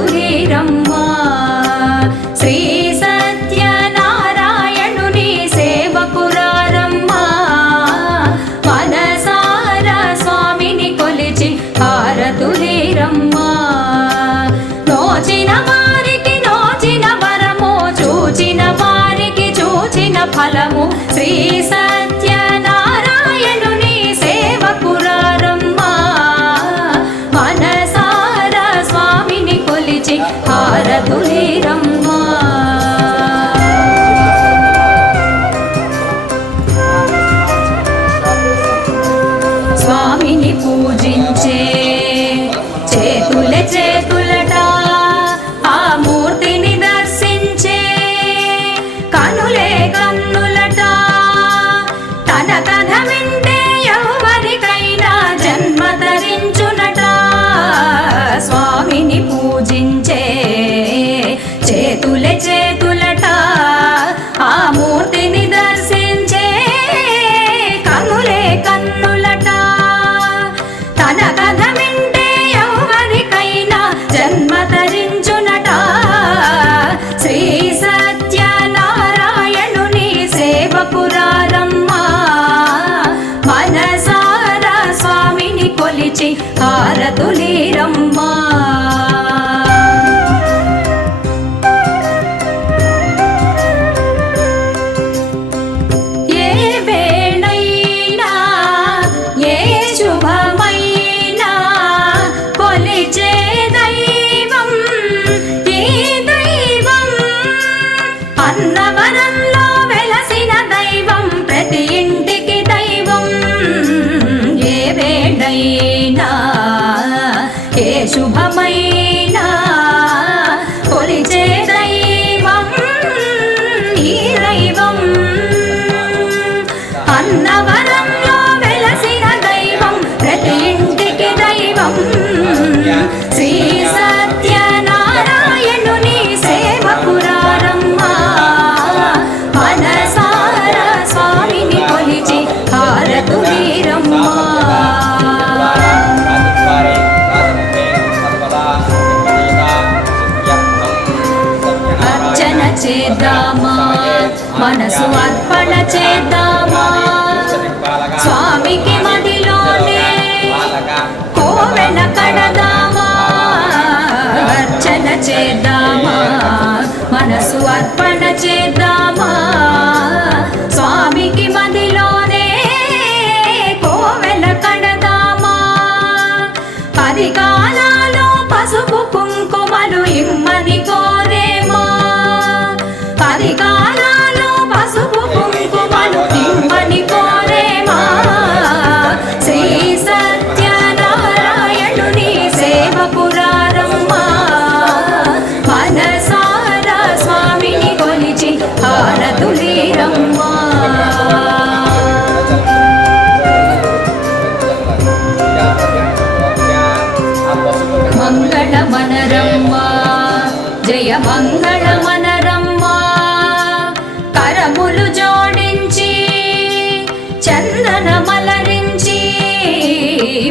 హారతులీరమ్మా. శ్రీ సత్యనారాయణుని సేవకురారమ్మా. మనసారా స్వామిని కొలిచి హారతులీరమ్మా. నోచిన వారికి నోచిన వరము, చూచిన వారికి చూచిన ఫలము. శ్రీ సత్యనారాయణుని సేవకురారమ్మా. మనసారా స్వామిని కొలిచి హారతులీరమ్మా. స్వామిని పూజించే చేతులే చేతులట, ఆ మూర్తిని దర్శించే కనులే కన్నులట. తన కథ వింటే ఎవరికైనా జన్మ ధరించునట. స్వామిని పూజించే చేతులే చేతులట, ఆ మూర్తిని దర్శించే కనులే కన్నులట. తన కథ వింటే ఎవరికైనా జన్మ ధరించునట. శ్రీ సత్యనారాయణుని సేవకురారమ్మా. మనసారా స్వామిని కొలిచి హారతులీరమ్మా. ఏ వేళైనా ఏ శుభమైనా కొలిచే దైవం ఈ దైవం. అన్నవరంలో వెలసిన దైవం, ప్రతి ఇంటికి దైవం. ఏ వేళైనా ఏ శుభమైనా కొలిచే దైవం ఈ దైవం. అన్నవరంలో వెలసిన దైవం, ప్రతి ఇంటికి దైవం. శ్రీ సత్యనారాయణుని సేవకురారమ్మా. మనసారా స్వామిని కొలిచి హారతులీరమ్మా. అర్చన చేద్దామా, మనసు అర్పణ చేద్దామా. స్వామికి మదిలోనే కోవెల కడదామా. అర్చన చేద్దామా, మనసు అర్పణ చేద్దామా. స్వామికి మదిలోనే కోవెల కడదామా. 10 కాలాలు పసుపు కుంకుమలు ఇమ్మని కోరేమా. 10 కాలాలు పసుపు కుంకుమలు ఇమ్మని కోరేమా. శ్రీ సత్యనారాయణుని సేవకురారమ్మా. మనసారా స్వామిని కొలిచి హారతులీరమ్మా. మంగళమనరమ్మా, జయ మంగళమనరమ్మా. కరములు జోడించి చందన మలరించి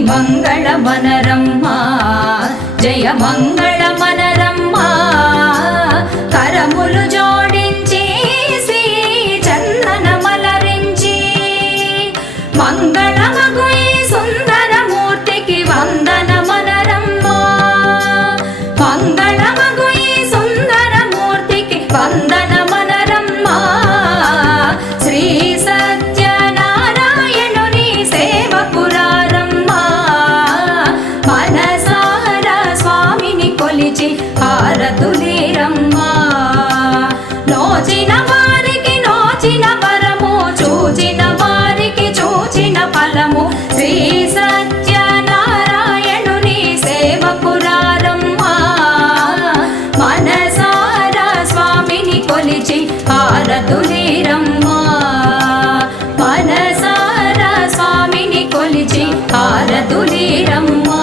మంగళమనరమ్మా, జయ మంగళమనరమ్మా. కరములు జోడించి శ్రీ చందన మలరించి మంగళమగు ఈ సుందర మూర్తికి వందనమనరమ్మా. మంగళమగు ఈ సుందర మూర్తికి వందనమనరమ్మా. శ్రీ సత్యనారాయణుని సేవకురారమ్మా. మనసారా స్వామిని కొలిచి హారతులీరమ్మా. నోచిన వారికి నోచిన వరము, చూచిన వారికి చూచిన ఫలము. శ్రీ సత్యనారాయణుని సేవకురారమ్మా. మనసారా స్వామిని కొలిచి హారతులీరమ్మా. మనసారా స్వామిని కొలిచి హారతులీరమ్మా.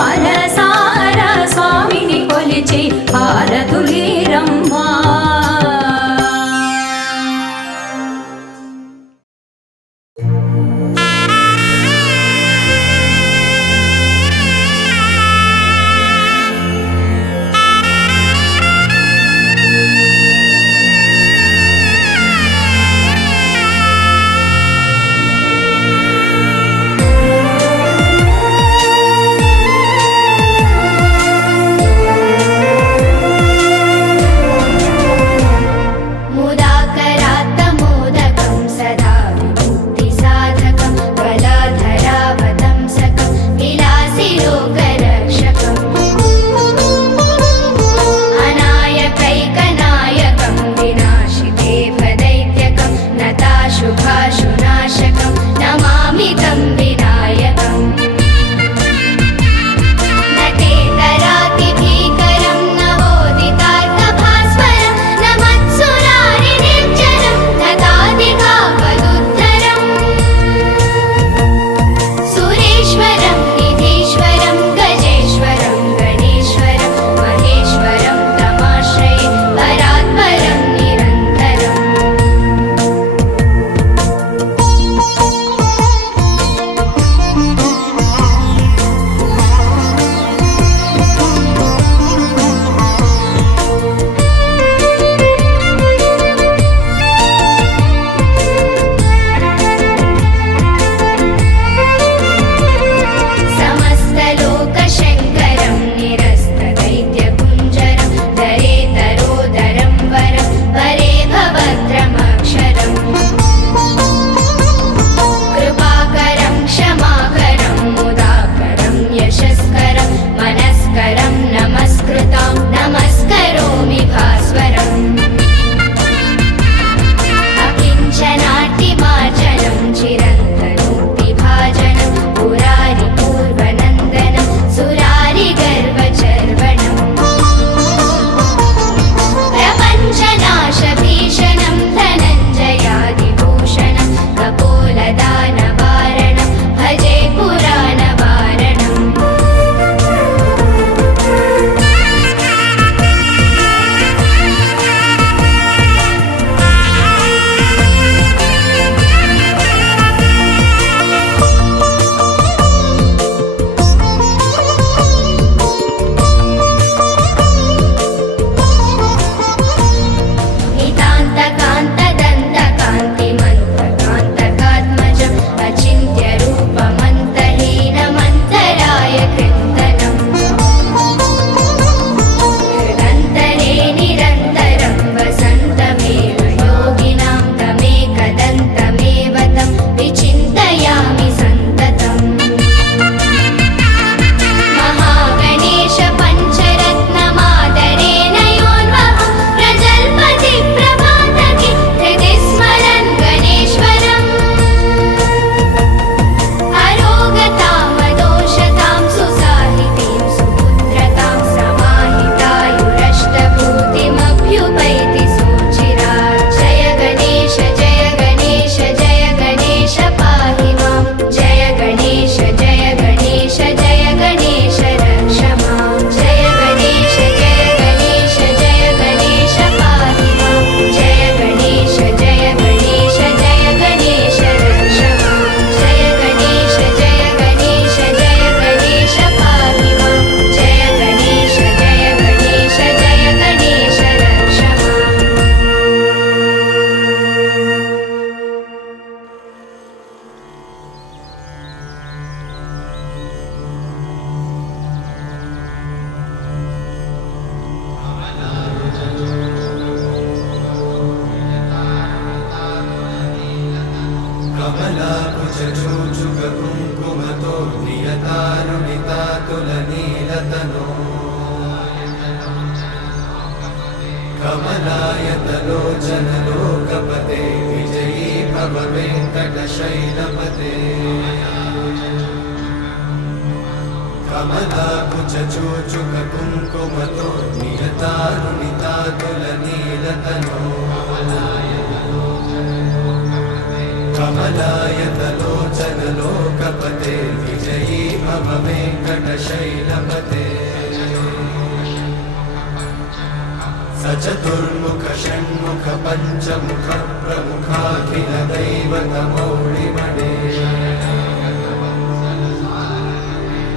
మనసారా స్వామిని కొలిచి హారతు चूचुक कुङ्कुमतो नियतारुणितातुलनीलतनो कमलायतलोचन लोकपते विजयी भव वेङ्कटशैलपते कमलाकुचूचुक कुङ्कुमतो नियतारुणितातुलनीलतनो कमलायतलोचन लोकपते विजयी भव वेङ्कटशैलपते सचतुर्मुख षण्मुख पञ्चमुख प्रमुखाखिल दैवतमौळिमणे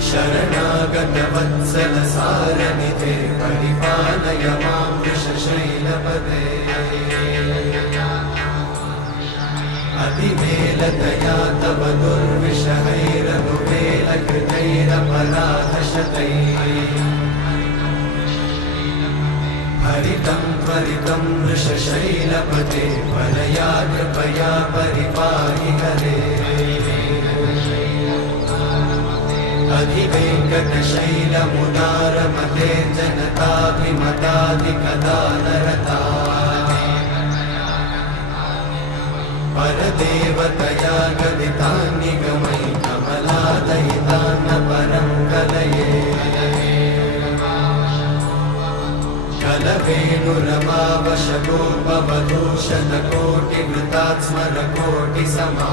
शरणागत वत्सल सारनिधे परिपालय मां वृषशैलपते अतिवेलतया तव दुर्विषहैरनुवेलकृतैरपराधशतैः हरितं त्वरितं वृषशैलपते वरया कृपया परिपाहि हरे अधिवेङ्कटशैलमुदारमते जनताभिमताधिकदानरता परदेवतया गदितान्निगमै कमलादयितान्न परं कलये कलवेणुरमावशगोपवधूषणकोटिवृतात् स्मरकोटिसमा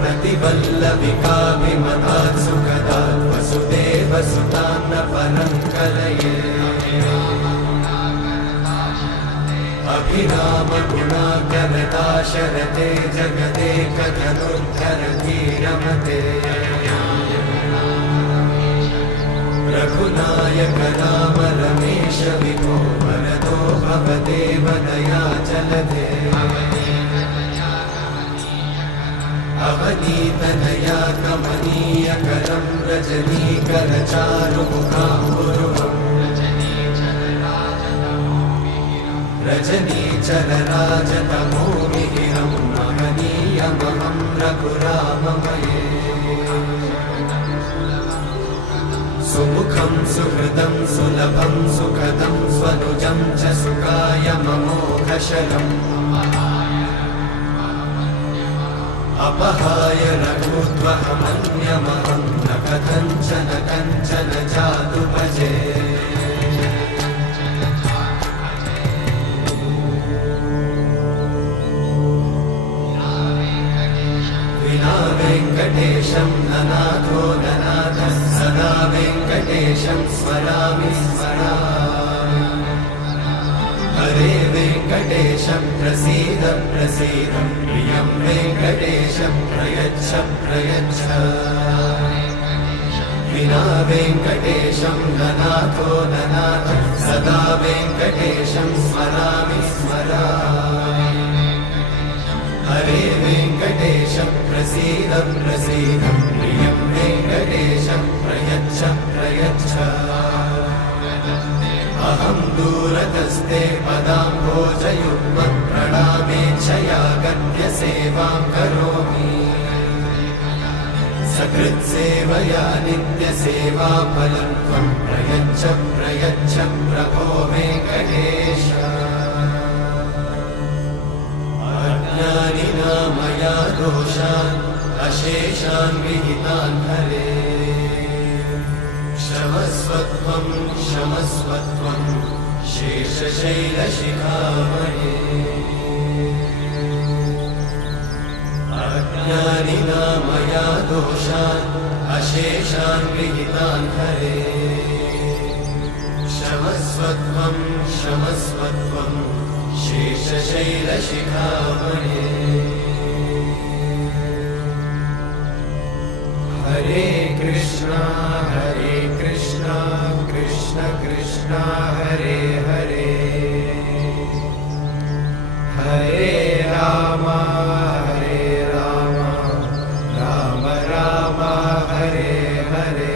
प्रतिवल्लविकाभिमतात् सुखदात् वसुदेवसुतान्न परं कलये अभिरामगुणाकरदाशरथे जगदेकधनुर्धरधीरमते रघुनायक राम रमेश विभो वरदो भवदेव दयाचलधे अवनीतनया कमनीयकरं रजनीकरचारुमुखाम्बुरुहम् रजनीचरराजतमोमिहिरं महनीयमहं रघुराममये सुमुखं सुहृदं सुलभं सुखदं स्वनुजं च सुखाय ममोघशरम् अपहाय रघुत्वहमन्यमहं न कथञ्चन कञ्चन जातु भजे विना वेङ्कटेशं ननाथो ननाथः सदा वेङ्कटेशं स्मरामि स्मरामि हरे वेङ्कटेशं प्रसीद प्रसीद प्रियं वेङ्कटेशं प्रयच्छ प्रयच्छ विना वेङ्कटेशं ननाथो ननाथः सदा वेङ्कटेशं स्मरामि स्मरामि हरे वेङ्कटेशं प्रसीद प्रसीद प्रियं वेङ्कटेशं प्रयच्छ प्रयच्छ अहं दूरतस्ते पदाम्भोजयुग्मप्रणामेच्छया गद्य सेवां करोमि सकृत्सेवया नित्यसेवाफलं त्वं प्रयच्छ प्रयच्छ प्रभो वेङ्कटेश अज्ञानिना मया दोषान् अशेषान् विहितान् हरे क्षमस्वत्वं क्षमस्वत्वं शेषशैलशिखामणे अज्ञानिना मया दोषान् अशेषान् विहितान् हरे क्षमस्वत्वं क्षमस्वत्वं शेषशैलशिखामणे हरे कृष्णा कृष्ण कृष्ण हरे हरे हरे राम राम राम हरे हरे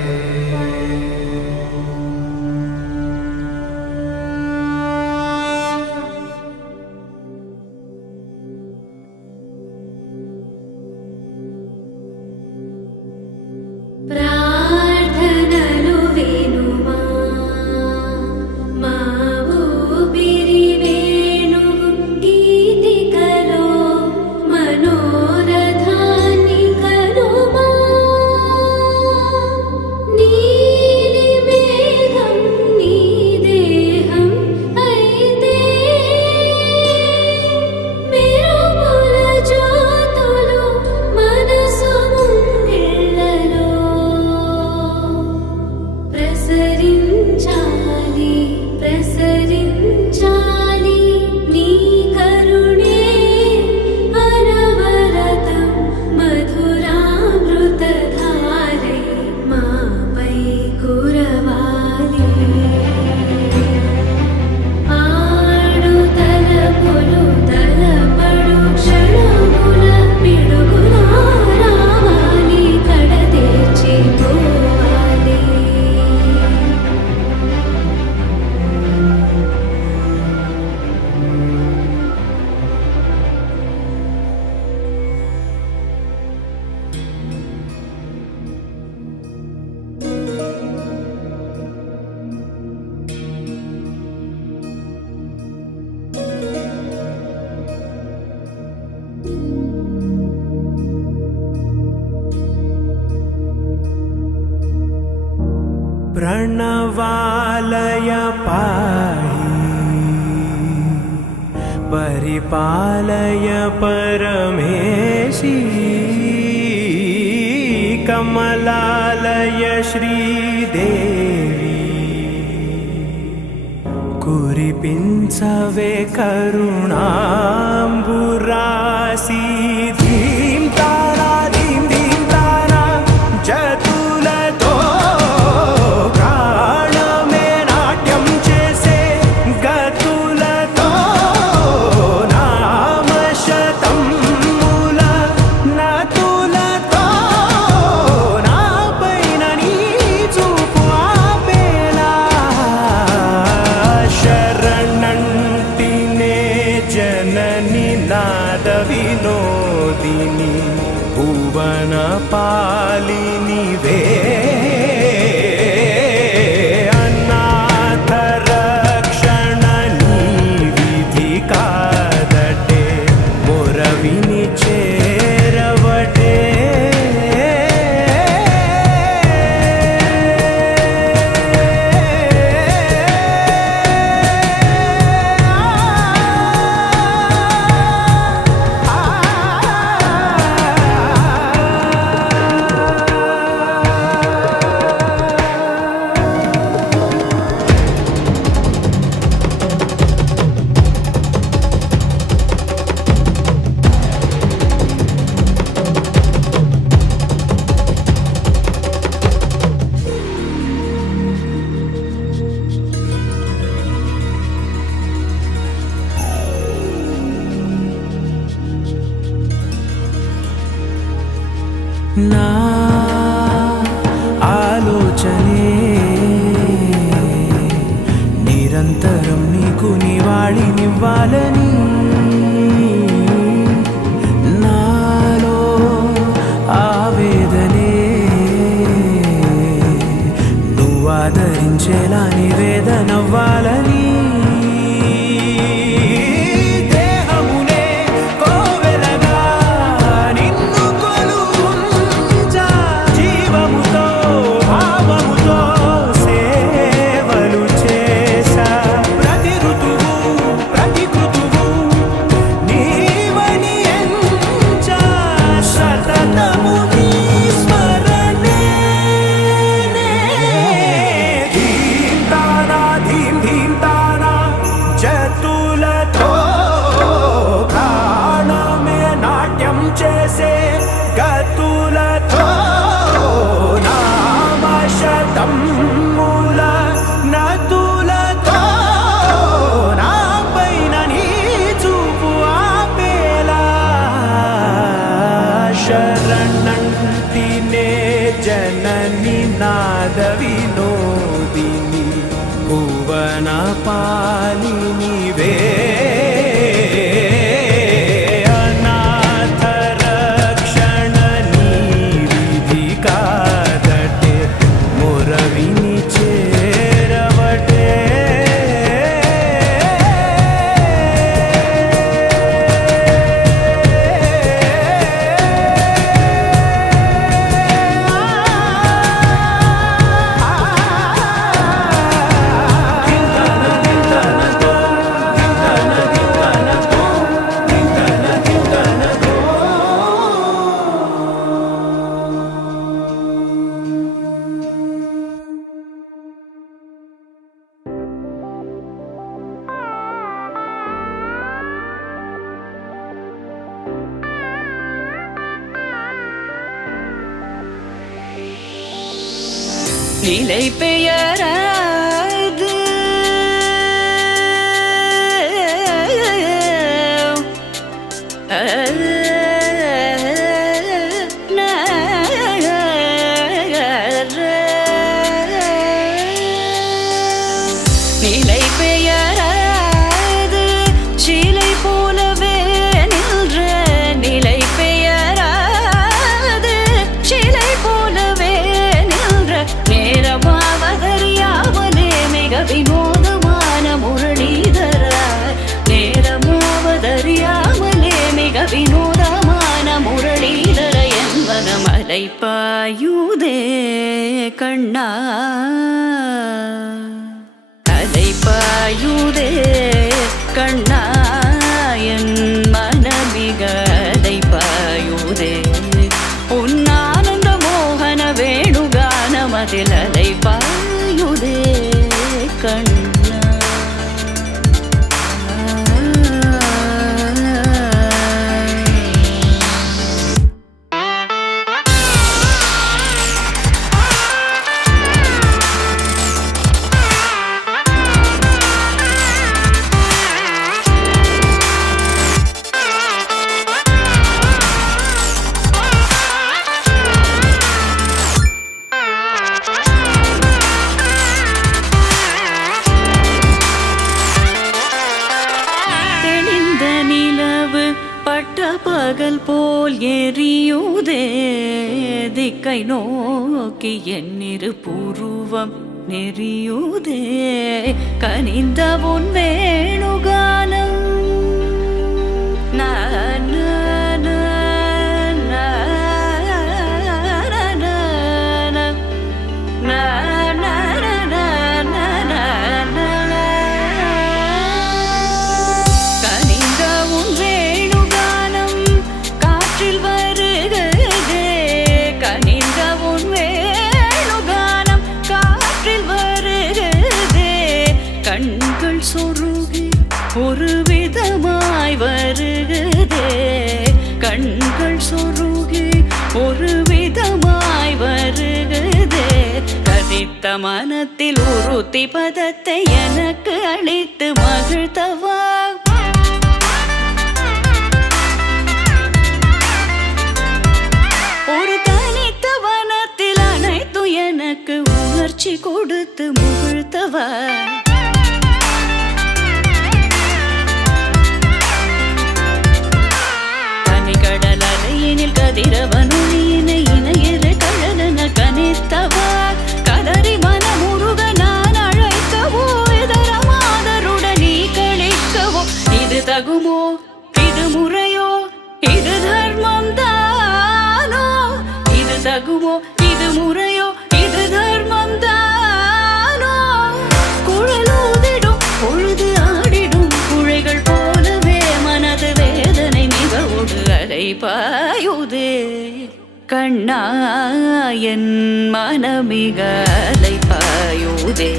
प्रणवालय पाहि परिपालय परमेशी कमलालय श्रीदेवी कुरिपिंचवे करुणांबुरासी धीं तारा धीं धीं तारा जतुलतो प्राणमे नाट्यं चेसे गतुलतो नामशतं मूल नतुलतो नापैननी चूपु आपेला शरणंटिने जननी नाद विनोदिनी भुवन पालिनी वे अनाथ रक्षणनी विधि कादटे मोरविनी चेरवटे నా ఆలోచనే నిరంతరం నీకు నివాళినివ్వాలని నాలో ఆవేదనే నువ్వు ఆదరించేలా నివేదనవ్వాలని చేసే గతులతో నామశతం మూల నతులతో నాపైన నీ చూపు ఆపేలా శరణంటినే జనని నాద వినోదిని భువన పాలిని వే நிலை பெயராது நிலை பெயராது சிலை போலவே நின்ற நிலை பெயராது சிலை போலவே நின்ற நேரமாவதறியாமலே மிக வினோதமான முரளிதர நேரமாவதறியாமலே மிக வினோதமான முரளிதர என்பன மலை பாயுதே கண்ணா அலைபாயுதே கண்ணா என் மனமிக அலைபாயுதே உன்னானந்த மோகன வேணுகானமதில் அலைபாயுதே கண்ணா. பகல் போல் எரியுதே திக்கை நோக்கி என்னிரு புருவம் நெறியுதே கனிந்த உன் வேணுகானம் கண்கள் சொருகி ஒரு விதமாய் வருகுதே கண்கள் சொருகி ஒரு விதமாய் வருகுதே கதித்த மனத்தில் உறுத்தி பதத்தை எனக்கு அளித்து மகிழ்த்தவா ஒரு தனித்த வனத்தில் அனைத்தும் எனக்கு உணர்ச்சி கொடுத்து முகிழ்த்தவா கதிரவனொழியினை இணையற கழலன கனித்தவா கதறி மனமுருக நான் அழைக்கவோ இதர மாதருடன் நீ கழிக்கவோ இது தகுமோ இது முறையோ இது தர்மம் தானோ இது தகுமோ இது முறையோ இது தர்மம் தானோ குழலூதிடும் பொழுது ஆடிடும் குழைகள் போலவே மனது வேதனை மிகவோடு அலைபாயுதே கண்ணா என் மனமிக அலைபாயுதே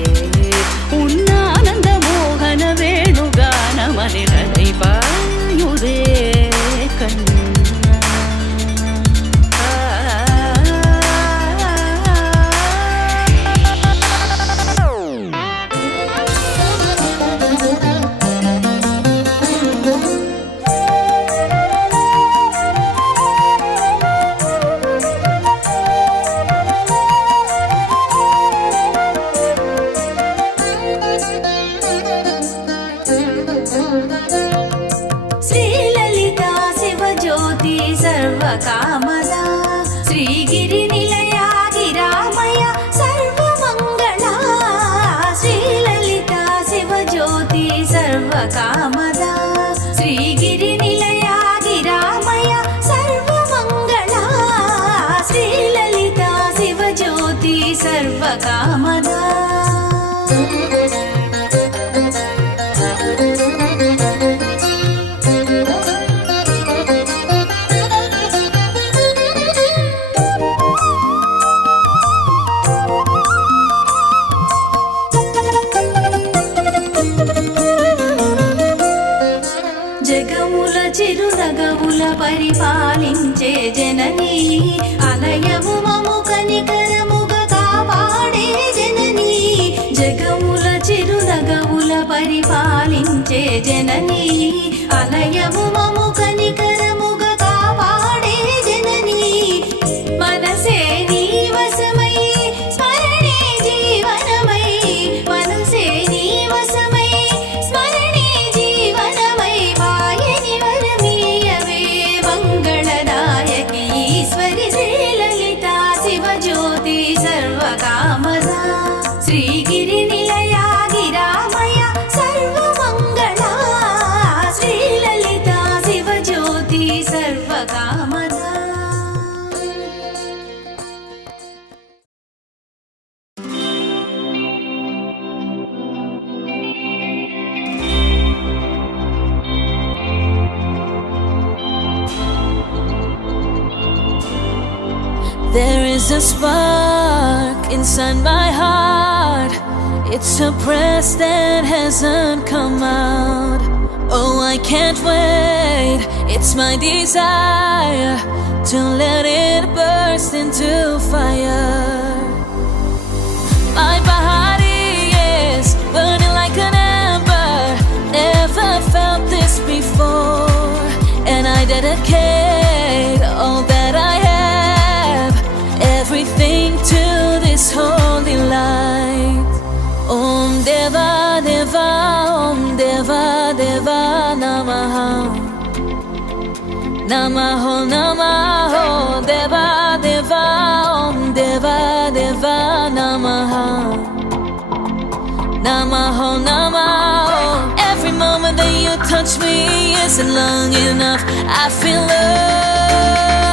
உன்னானந்த மோகன வேணுகானமதில் அலைபாயுதே கண்ணா. श्रीललिता शिवज्योति सर्वकामदा श्रीगिरिनिलया गिरामया सर्वमङ्गला श्रीललिता शिवज्योति सर्वकामदा श्रीगिरिनिलया गिरामया सर्वमङ्गला श्रीललिता शिवज्योति सर्वकामदा జగముల చిరునగవుల పరిపాలించే జననీ అలయము మము కనికరముగా కాపాడే జననీ జగముల చిరునగవుల పరిపాలించే జననీ అలయము మము కనికరముగా కాపాడే జననీ మనసే నీ వశమై స్మరణే జీవనమై మనసే నీ వశమై స్మరణే జీవనమై వాయని వరమీయవే మంగళదాయకి Eshwari Sri Lalitha Shivajyothi సర్వకామదా Srigiri నిలయా గిరామయ సర్వమంగళా Sri Lalitha a spark inside my heart. It's suppressed and hasn't come out. Oh, I can't wait. It's my desire to let it burst into fire. My body is burning like an ember. Never felt this before. And I dedicate all that I have, everything to this holy light. Om Deva Deva, Om Deva Deva Namaha. Namaho Namaho Deva Deva, Om Deva Deva Namaha. Namaho Namaho. Every moment that you touch me isn't long enough. I feel love.